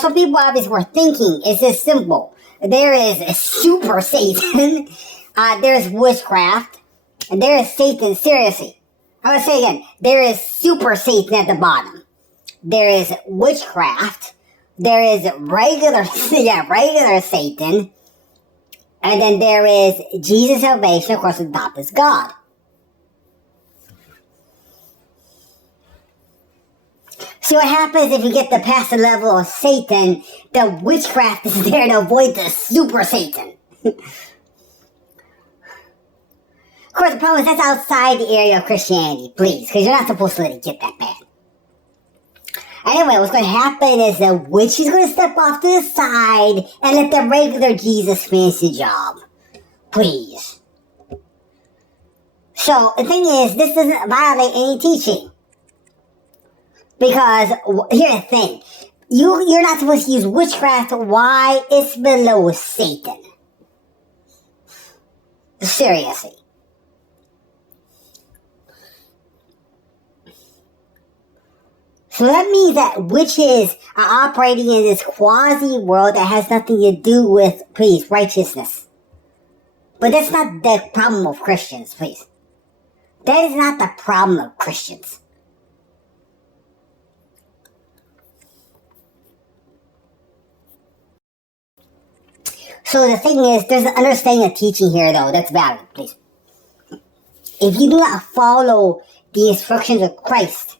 Some people obviously were thinking it's this simple. There is a super Satan, there's witchcraft, and there is Satan, seriously. I'm going to say again, there is super Satan at the bottom. There is witchcraft, there is regular Satan, and then there is Jesus' salvation, of course, the top is God. See what happens if you get the past the level of Satan, the witchcraft is there to avoid the super Satan. Of course, the problem is that's outside the area of Christianity, please, because you're not supposed to let it get that bad. Anyway, what's going to happen is the witch is going to step off to the side and let the regular Jesus finish the job. Please. So, the thing is, this doesn't violate any teaching. Because, here's the thing, you're not supposed to use witchcraft. Why? It's below Satan. Seriously. So that means that witches are operating in this quasi-world that has nothing to do with, please, righteousness. But that's not the problem of Christians, please. That is not the problem of Christians. So the thing is, there's an understanding of teaching here, though, that's valid, please. If you do not follow the instructions of Christ,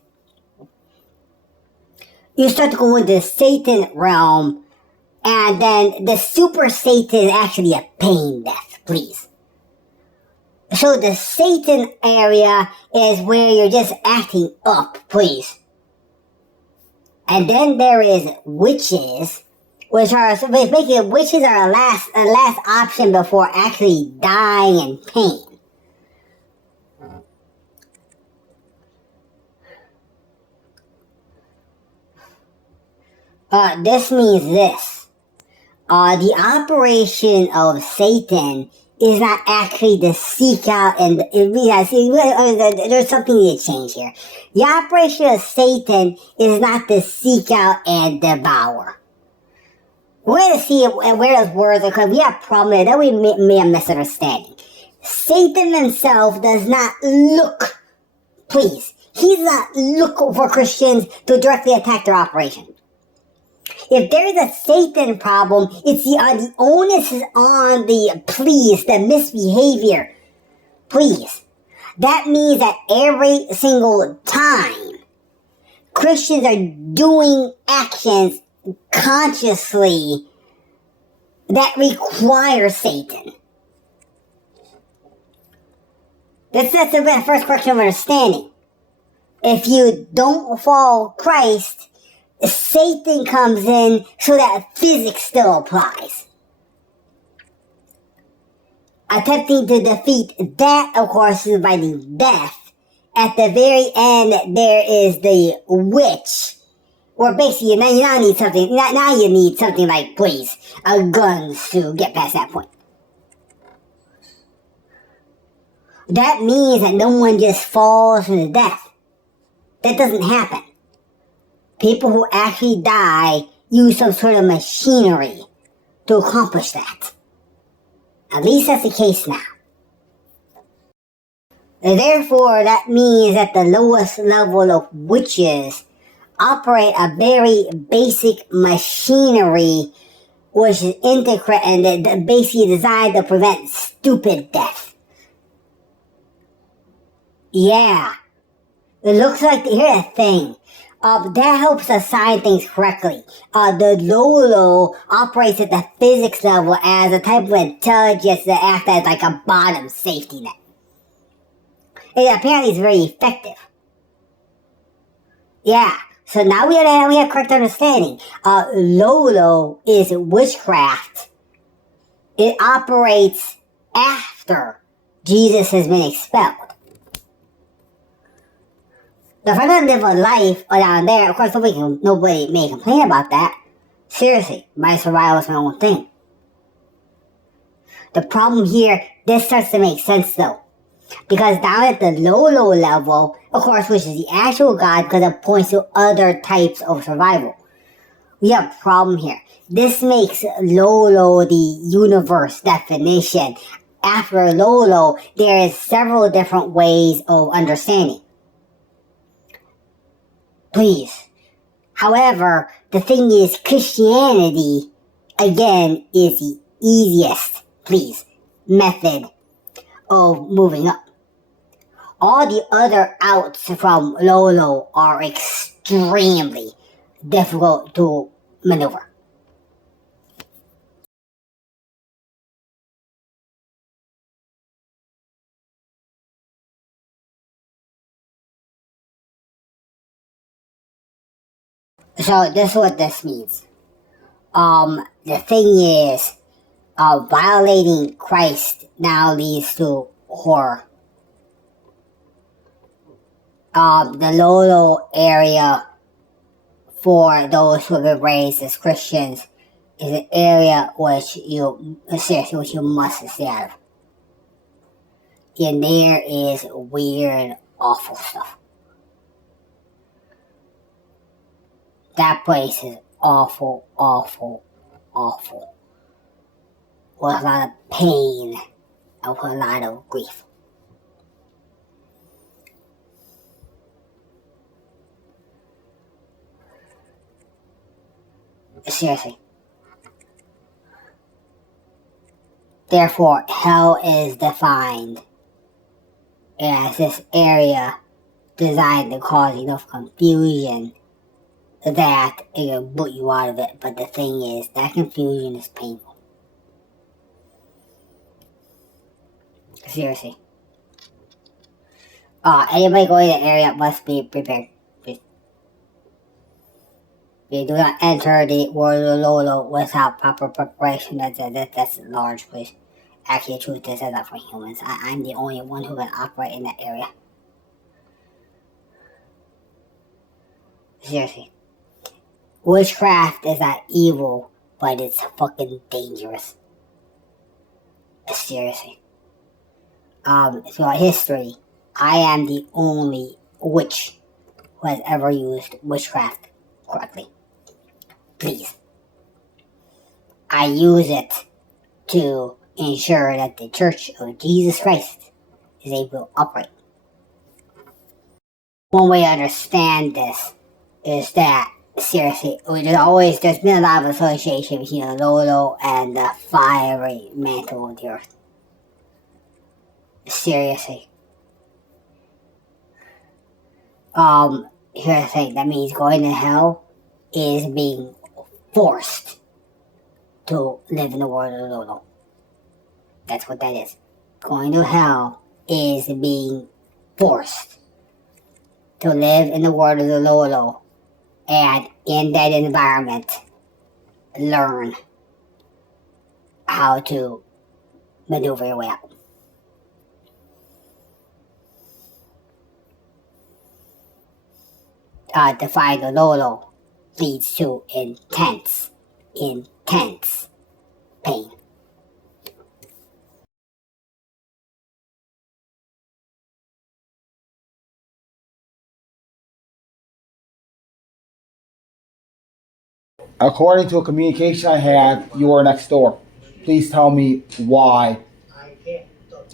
you start to go into the Satan realm, and then the super Satan is actually a pain death, please. So the Satan area is where you're just acting up, please. And then there is witches, which are basically witches are a last option before actually dying in pain. This means this. The operation of Satan is not actually to seek out and there's something to change here. The operation of Satan is not to seek out and devour. We're going to see where those words are, because we have a problem there. That we may have misunderstanding. Satan himself does not look, please, he does not look for Christians to directly attack their operation. If there is a Satan problem, it's the onus is on the misbehavior. Please. That means that every single time Christians are doing actions consciously that require Satan. That's the first question of understanding. If you don't follow Christ, Satan comes in so that physics still applies. Attempting to defeat that, of course, is by the death. At the very end, there is the witch. Or basically, now you need something like, please, a gun to get past that point. That means that no one just falls to death. That doesn't happen. People who actually die use some sort of machinery to accomplish that. At least that's the case now. And therefore, that means that the lowest level of witches operate a very basic machinery which is integrated and basically designed to prevent stupid death. Yeah. It looks like, here's the thing. That helps assign things correctly. The Lolo operates at the physics level as a type of intelligence that acts as like a bottom safety net. It apparently is very effective. Yeah, so now we have correct understanding. Lolo is witchcraft. It operates after Jesus has been expelled. Now, if I'm going to live a life down there, of course, nobody may complain about that. Seriously, my survival is my own thing. The problem here, this starts to make sense though. Because down at the low level, of course, which is the actual God, because it points to other types of survival. We have a problem here. This makes Lolo the universe definition. After Lolo, there is several different ways of understanding. Please. However, the thing is, Christianity, again, is the easiest, please, method of moving up. All the other outs from Lolo are extremely difficult to maneuver. So this is what this means. The thing is, violating Christ now leads to horror. The Lolo area for those who have been raised as Christians is an area which you must stay out of. And there is weird, awful stuff. That place is awful, awful, awful. With a lot of pain and with a lot of grief. Seriously. Therefore, hell is defined as this area designed to cause enough confusion that it can put you out of it. But the thing is, that confusion is painful. Seriously. Anybody going to the area must be prepared. Please. You do not enter the world of Lolo without proper preparation. That's large, please. Actually, the truth is, that's not for humans. I'm the only one who can operate in that area. Seriously. Witchcraft is not evil, but it's fucking dangerous. Seriously. Throughout history, I am the only witch who has ever used witchcraft correctly. Please. I use it to ensure that the Church of Jesus Christ is able to operate. One way to understand this is that, seriously, there's been a lot of association between the Lolo and the fiery mantle of the earth. Seriously. Here's the thing, that means going to hell is being forced to live in the world of Lolo. That's what that is. Going to hell is being forced to live in the world of the Lolo, and in that environment, learn how to maneuver your way out. Defying the Lolo leads to intense pain. According to a communication I had, you were next door. Please tell me why.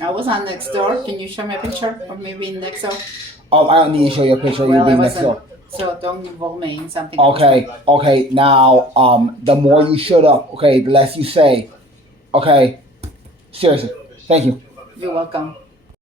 I was on next door. Can you show me a picture of me being next door? I don't need to show you a picture of you Well, I being next wasn't. door. So don't involve me in something. Okay. Now, the more you shut up, okay, the less you say. Okay, seriously. Thank you. You're welcome.